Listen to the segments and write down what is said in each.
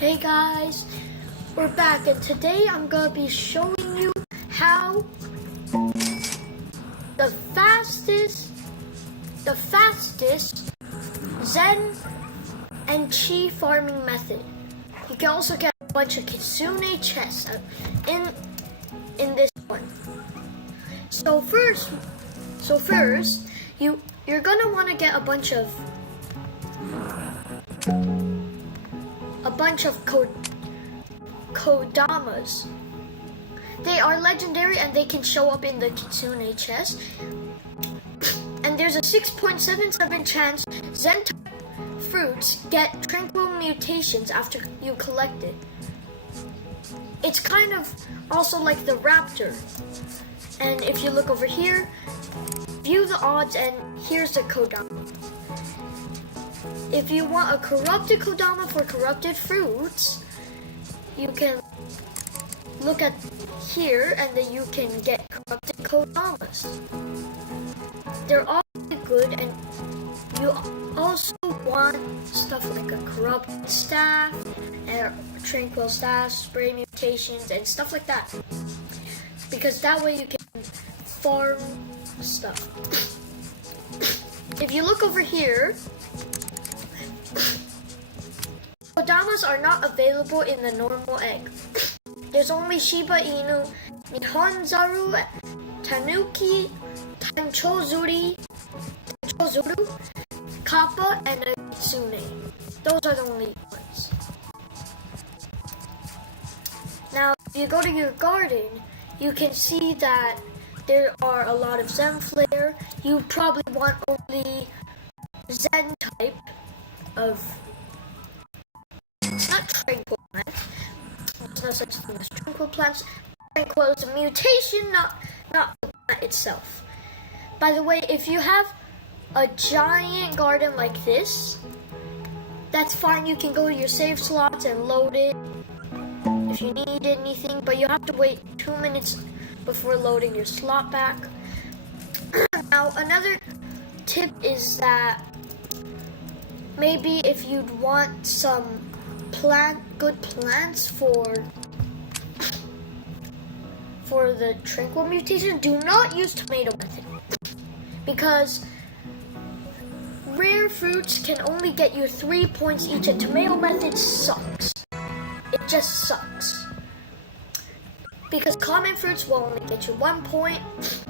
Hey guys, we're back and today I'm gonna be showing you how the fastest Zen and Chi farming method. You can also get a bunch of kitsune chests in this one. So first you're gonna want to get a bunch of kodamas. They are legendary and they can show up in the kitsune chest. And there's a 6.77 chance Zen fruits get tranquil mutations after you collect it. It's kind of also like the raptor. And if you look over here, view the odds, and here's the kodama. If you want a corrupted kodama for corrupted fruits, you can look at here and then you can get corrupted kodamas. They're all good, and you also want stuff like a corrupted staff, tranquil staff, spray mutations, and stuff like that. Because that way you can farm stuff. If you look over here, kodamas are not available in the normal egg. There's only Shiba Inu, Nihonzaru, Tanuki, Tanchozuru, Kappa, and a Kitsune. Those are the only ones. Now, if you go to your garden, you can see that there are a lot of Zen flare. You probably want only Zen type of, not tranquil plants. There's no such thing as tranquil plants. Tranquil is a mutation, not the plant itself. By the way, if you have a giant garden like this, that's fine. You can go to your save slots and load it if you need anything, but you have to wait 2 minutes before loading your slot back. Now, another tip is that maybe if you'd want some good plants for the tranquil mutation, do not use tomato method, because rare fruits can only get you 3 points each, and tomato method sucks. It just sucks. Because common fruits will only get you 1 point.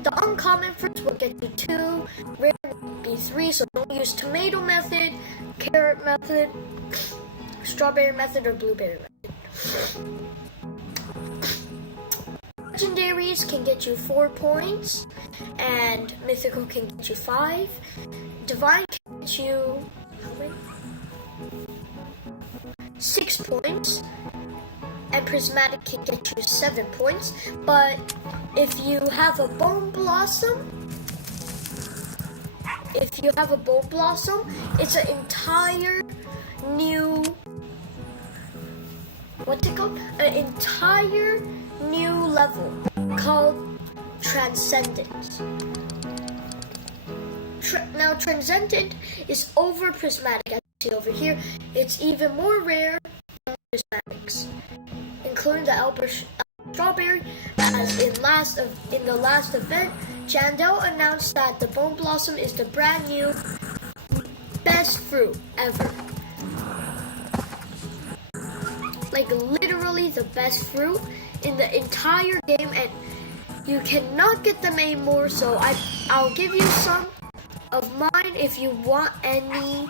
The uncommon fruits will get you 2. Rare will be 3, so don't use tomato method, carrot method, strawberry method, or blueberry method. Legendaries can get you 4 points, and mythical can get you 5. Divine can get you 6 points, and prismatic can get you 7 points. But if you have a bone blossom, it's an entire new, an entire new level called Transcendence. Now, Transcendent is over prismatic. As you see over here, it's even more rare than prismatics, including the Albert Strawberry. As in the last event, Jandel announced that the Bone Blossom is the brand new best fruit ever. Like literally the best fruit in the entire game, and you cannot get them anymore. So I'll give you some of mine if you want any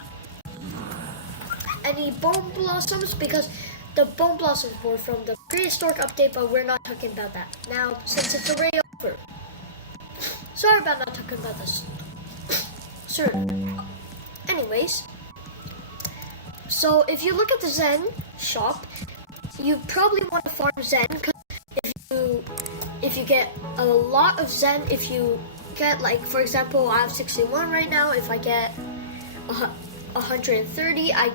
bone blossoms, because the bone blossoms were from the prehistoric update, but we're not talking about that now since it's already over. Sorry about not talking about this. Sure. Anyways, so if you look at the Zen shop, you probably want to farm Zen, because if you get a lot of Zen, if you get, like, for example, I have 61 right now. If I get 130, I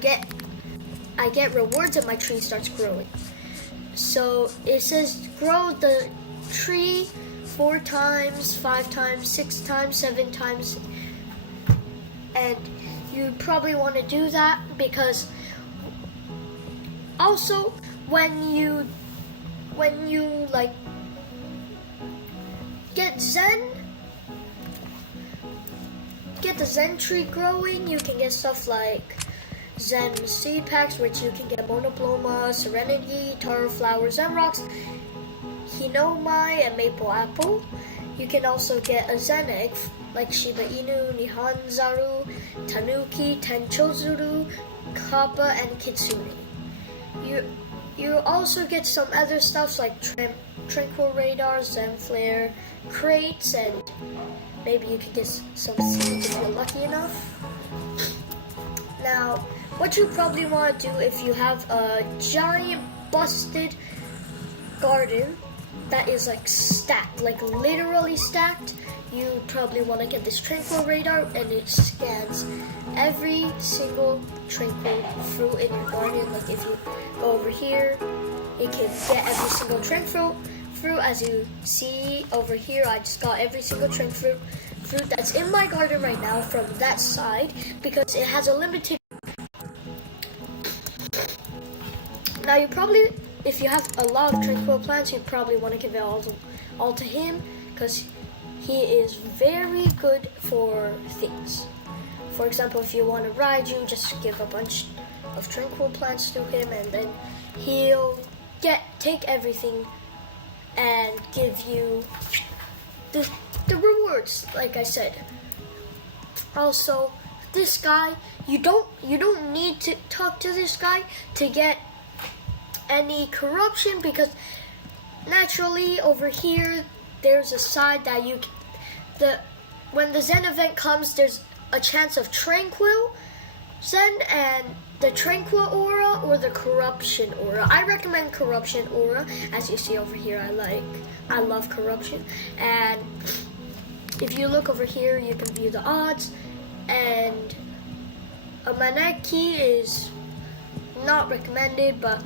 get rewards and my tree starts growing. So it says grow the tree 4 times, 5 times, 6 times, 7 times, and you probably want to do that because Also, when you like get the Zen tree growing, you can get stuff like Zen seed packs, which you can get Monobloma, Serenity, Taro Flower, Zen Rocks, Hinomai, and Maple Apple. You can also get a Zen egg like Shiba Inu, Nihonzaru, Tanuki, Tenchozuru, Kappa, and Kitsune. You also get some other stuff like Tranquil Radar, Zen Flare, crates, and maybe you can get some seeds if you're lucky enough. Now, what you probably want to do if you have a giant busted garden that is like stacked, like literally stacked, you probably want to get this Tranquil Radar, and it scans every single tranquil fruit in your garden. Like if you go over here, it can get every single tranquil fruit. As you see over here, I just got every single tranquil fruit that's in my garden right now from that side, because it has a limited. Now you probably, if you have a lot of tranquil plants, you probably want to give it all to him, because he is very good for things. For example, if you want to ride you, just give a bunch of tranquil plants to him, and then he'll take everything and give you the rewards, like I said. Also, this guy, you don't need to talk to this guy to get any corruption, because naturally over here there's a side that when the Zen event comes, there's a chance of Tranquil Zen and the Tranquil Aura or the Corruption Aura. I recommend Corruption Aura. As you see over here, I love Corruption. And if you look over here, you can view the odds. And a Maneki is not recommended, but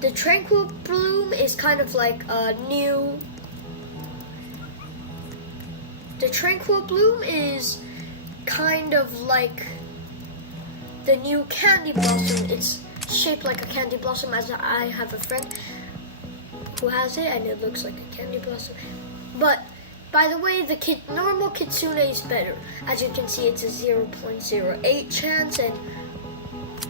the Tranquil Bloom is kind of like a new. The Tranquil Bloom is kind of like the new Candy Blossom. It's shaped like a candy blossom, as I have a friend who has it, and it looks like a candy blossom. But by the way, the normal Kitsune is better. As you can see, it's a 0.08 chance, and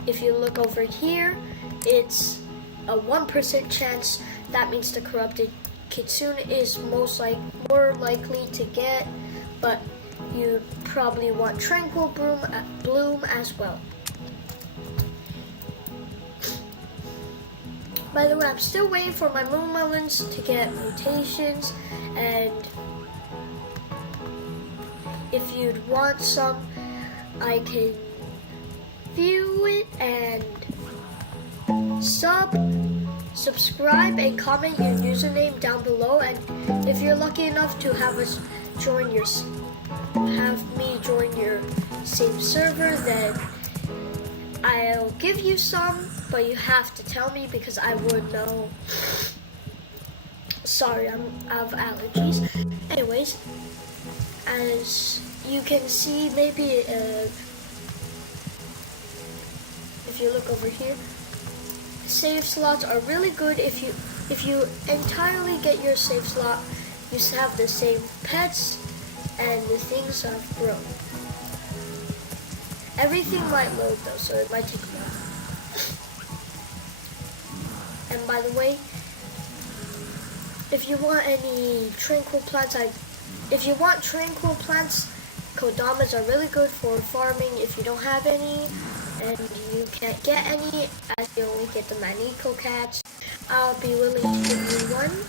if you look over here, it's a 1% chance. That means the corrupted Kitsune is more likely to get, but you probably want Tranquil Bloom as well. By the way, I'm still waiting for my moon melons to get mutations, and if you'd want some, I can view it, and subscribe and comment your username down below. And if you're lucky enough to have me join your same server, then I'll give you some, but you have to tell me, because I would know. Sorry, I have allergies. Anyways, as you can see, maybe if you look over here, save slots are really good. If you entirely get your save slot, you have the same pets and the things have grown. Everything might load though, so it might take a while. And by the way, if you want any tranquil plants, Kodamas are really good for farming. If you don't have any, and you can't get any, as you only get the Maniko cats, I'll be willing to give you one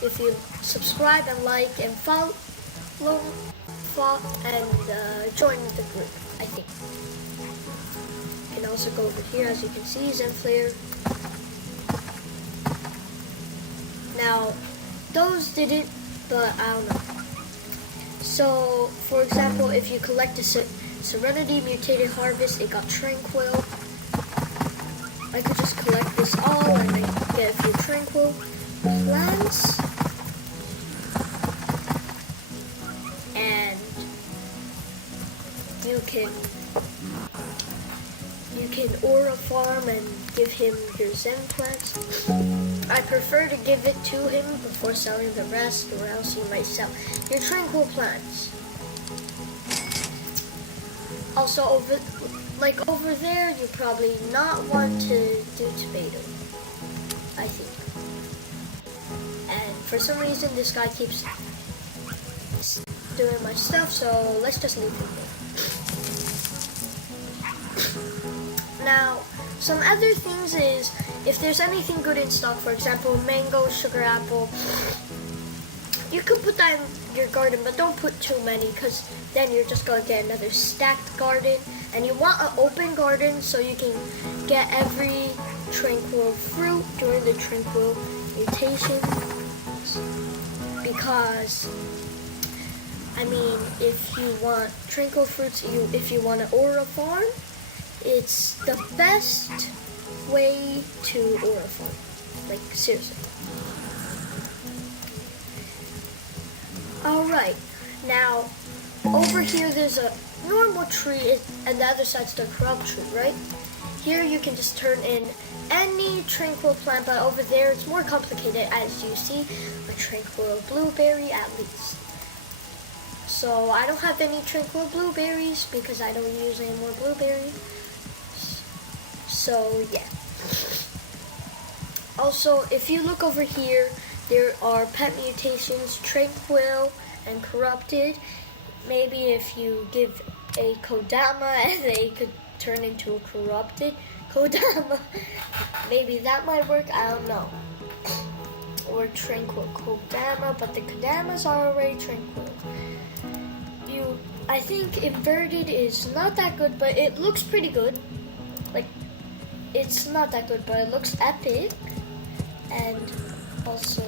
if you subscribe and like and follow and join the group, I think. You can also go over here, as you can see, Zen Flare. Now, those didn't, but I don't know. So, for example, if you collect the Serenity Mutated Harvest, it got Tranquil. I could just collect this all and then get a few Tranquil plants. And you can Aura farm and give him your Zen plants, I prefer to give it to him before selling the rest, or else you might sell your tranquil plants. Also, over there, you probably not want to do tomato, I think. And for some reason, this guy keeps doing my stuff, so let's just leave him there. Now, some other things is, if there's anything good in stock, for example, mango, sugar apple, you could put that in your garden, but don't put too many, because then you're just going to get another stacked garden. And you want an open garden so you can get every tranquil fruit during the tranquil mutation. Because, I mean, if you want tranquil fruits, if you want an aura farm, it's the best way to aura farm. Like, seriously. Alright, now, over here there's a normal tree, and the other side's the corrupt tree, right? Here you can just turn in any tranquil plant, but over there it's more complicated, as you see, a tranquil blueberry at least. So I don't have any tranquil blueberries because I don't use any more blueberries. So yeah. Also, if you look over here, there are pet mutations, tranquil and corrupted. Maybe if you give a kodama and they could turn into a corrupted kodama, maybe that might work, I don't know. Or tranquil kodama, but the kodamas are already tranquil. I think inverted is not that good, but it looks pretty good. Like, it's not that good, but it looks epic. And also,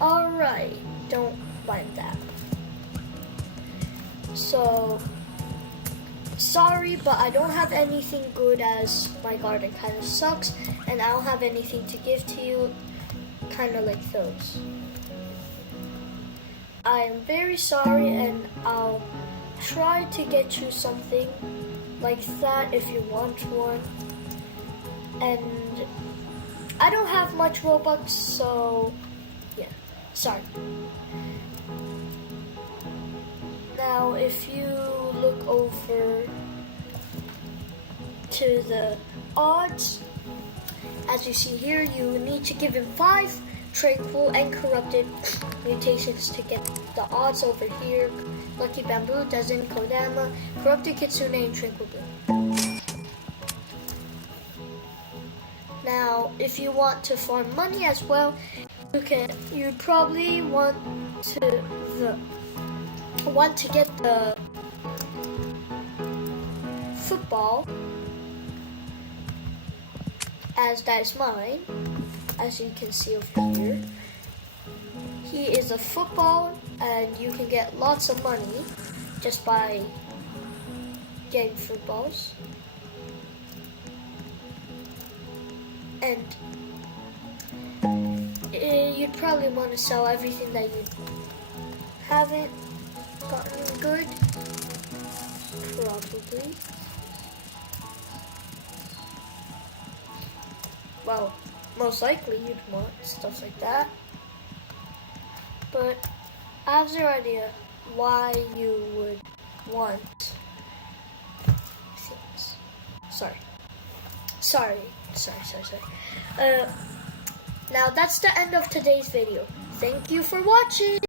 alright, don't mind that. So, sorry, but I don't have anything good, as my garden kind of sucks, and I don't have anything to give to you, kind of like those. I am very sorry, and I'll try to get you something like that if you want one. And I don't have much Robux, so yeah, sorry. Now, if you look over to the odds, as you see here, you need to give him 5 tranquil and corrupted mutations to get the odds over here. Lucky Bamboo, Dozen, Kodama, Corrupted Kitsune, and Tranquil Blue. Now, if you want to farm money as well, you'd probably want to get the football, as that is mine, as you can see over here. He is a football, and you can get lots of money just by getting footballs. And you'd probably want to sell everything that you haven't gotten good, probably. Well, most likely you'd want stuff like that. But I have zero idea why you would want things. Sorry. Now that's the end of today's video. Thank you for watching.